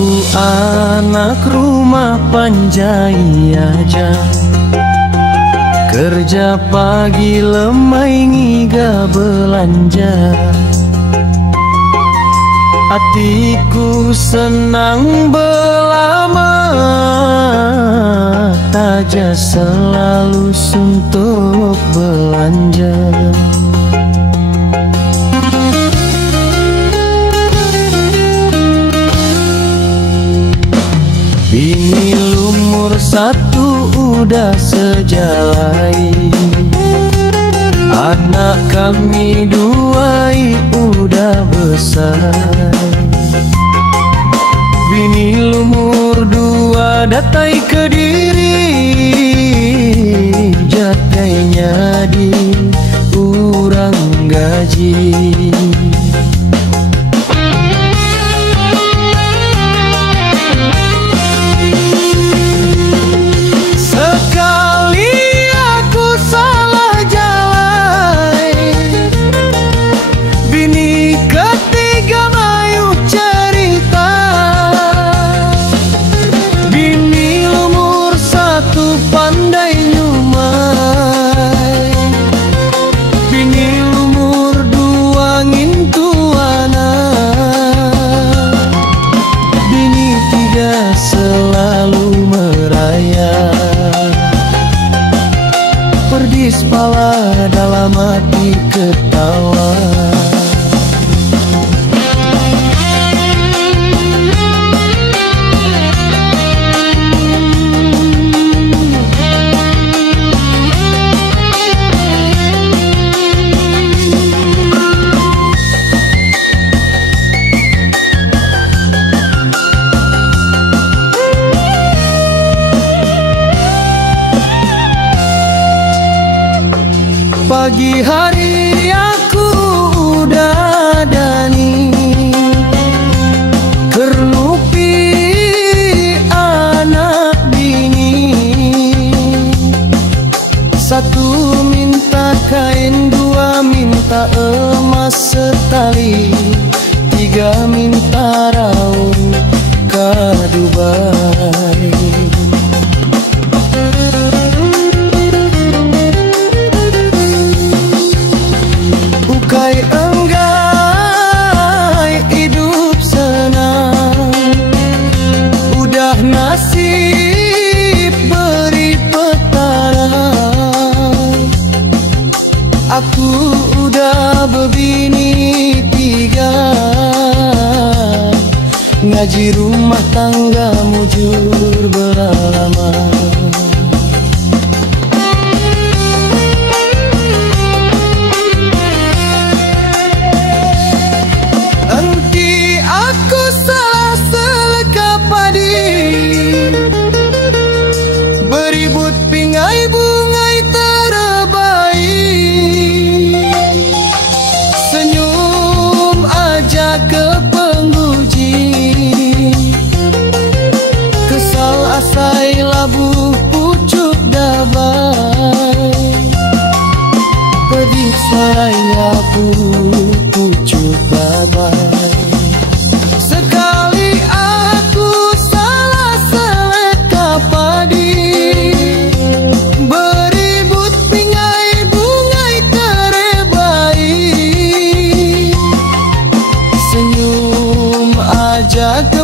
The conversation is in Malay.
Aku anak rumah panjai aja, kerja pagi lemai ngiga belanja. Hatiku senang belama, taja selalu suntuk belanja. Bini lumur satu udah sejalai, anak kami dua udah besar. Bini lumur dua datai Kediri, jatainya di urang gaji. Perdis pala dalam hati ketawa. Pagi hari aku udah dani, kernupi anak bini. Satu minta kain, dua minta emas setali, tiga minta raung ke Dubai. Bukai enggai hidup senang, udah nasib beri petara. Aku udah berbini tiga, ngaji rumah tangga mujur berlama. Beribut pingai bungai terbaik, senyum aja ke pengguji, kesal asai labu pucuk dabai, pedih sarai labu pucuk dabai. Sekali aku salah seleka padi, beribut pingai bungai terebai, senyum aja ke